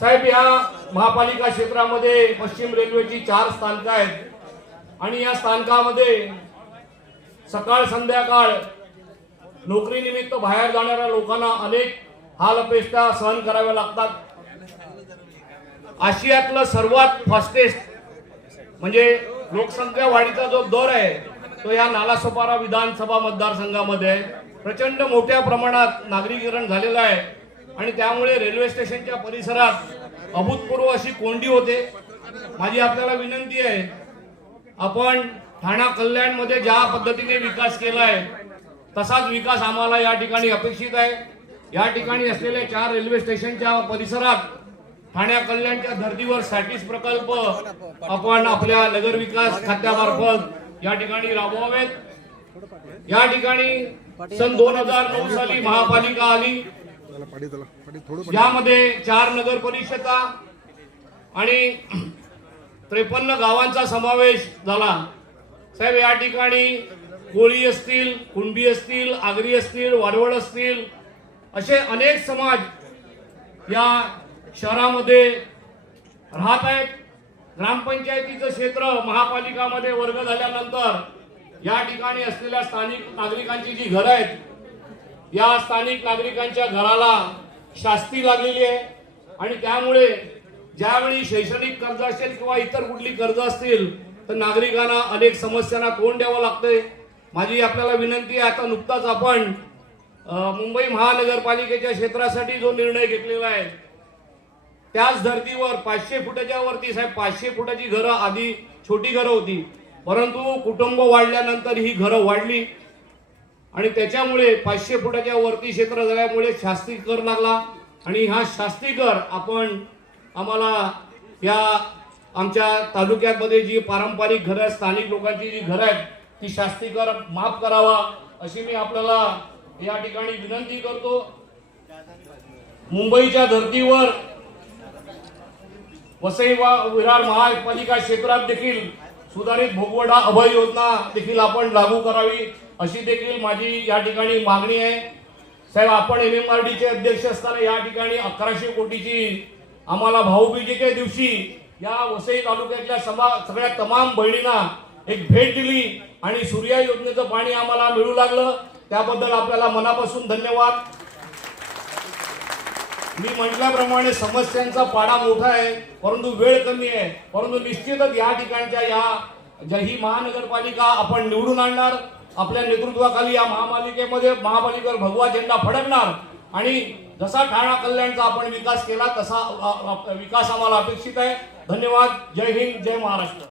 साहेब या महापालिका क्षेत्रामध्ये पश्चिम रेल्वेची चार स्थानकं आहेत. आणि या स्थानकामध्ये सकाळ संध्याकाळ नोकरीनिमित्त बाहेर जाणाऱ्या लोकांना अनेक हालअपेष्टा सहन कराव्या लागतात. आशियातलं सर्वात फास्टेस्ट म्हणजे लोकसंख्या वाढीचा जो दर आहे तो या नालासोपारा विधानसभा मतदारसंघामध्ये आहे. प्रचंड मोठ्या प्रमाणात नागरीकरण झालेलं आहे. आणि त्यामुळे रेल्वे स्टेशनच्या परिसरात अभूतपूर्व अशी कोंडी होते. माझी आपल्याला विनंती आहे आपण ठाणा कल्याणमध्ये ज्या पद्धतीने विकास केला आहे तसाच विकास आम्हाला या ठिकाणी अपेक्षित आहे. या ठिकाणी असलेल्या चार रेल्वे स्टेशनच्या परिसरात ठाण्या कल्याणच्या धर्तीवर सॅटिस प्रकल्प आपण आपल्या नगर विकास खात्यामार्फत या ठिकाणी राबवावेत. या ठिकाणी सन दोन हजार नऊ साली महापालिका आली. यामध्ये चार नगर परिषदा आणि त्रेपन्न गावांचा समावेश झाला. साहेब या ठिकाणी कोळी असतील कुणबी असतील आगरी असतील वाडवड असतील असे अनेक समाज या शहरामध्ये राहत आहेत. ग्रामपंचायतीचं क्षेत्र महापालिकामध्ये वर्ग झाल्यानंतर या ठिकाणी असलेल्या स्थानिक नागरिकांची जी घरं आहेत या स्थानिक नागरिकांच्या घराला शास्ती लागलेली आहे. आणि त्यामुळे ज्यावेळी शैक्षणिक कर्ज असेल किंवा इतर कुठली कर्ज असतील तर नागरिकांना अनेक समस्यांना तोंड द्यावं लागतंय. माझी आपल्याला विनंती आहे आता नुकताच आपण मुंबई महानगरपालिकेच्या क्षेत्रासाठी जो निर्णय घेतलेला आहे त्याच धर्तीवर पाचशे फुटाच्या वरती साहेब पाचशे फुटाची घरं आधी छोटी घरं होती. परंतु कुटुंब वाढल्यानंतर ही घरं वाढली. आणि त्याच्यामुळे पाचशे फुटाच्या वरती क्षेत्र झाल्यामुळे शास्त्री कर लागला. आणि हा शास्त्री कर आपण आम्हाला या आमच्या तालुक्यामध्ये जी पारंपरिक घरं आहेत स्थानिक लोकांची जी घरं आहेत ती शास्त्री कर माफ करावा अशी मी आपल्याला या ठिकाणी विनंती करतो. मुंबईच्या धर्तीवर वसई वा विरार महापालिका क्षेत्रात देखील सुधारित भोगवडा अभय योजना देखील आपण लागू करावी. अशी देखील माझी या ठिकाणी मागणी आहे. साहेब आपण एम एम आर डीचे अध्यक्ष असताना या ठिकाणी अकराशे कोटीची आम्हाला भाऊबीजेच्या दिवशी या वसई तालुक्यातल्या समा सगळ्या तमाम बहिणींना एक भेट दिली आणि सूर्या योजनेचं पाणी आम्हाला मिळू लागलं. त्याबद्दल आपल्याला मनापासून धन्यवाद. मी म्हटल्याप्रमाणे समस्यांचा पाडा मोठा आहे परंतु वेळ कमी आहे. परंतु निश्चितच या ठिकाणच्या या ज्या ही महानगरपालिका आपण निवडून आणणार आपल्या नेतृत्वाखाली या महापालिकेमध्ये महापालिकेवर भगवा झेंडा फडकणार. आणि जसा ठाणा कल्याणचा आपण विकास केला तसा विकास आम्हाला अपेक्षित आहे. धन्यवाद. जय हिंद. जय महाराष्ट्र.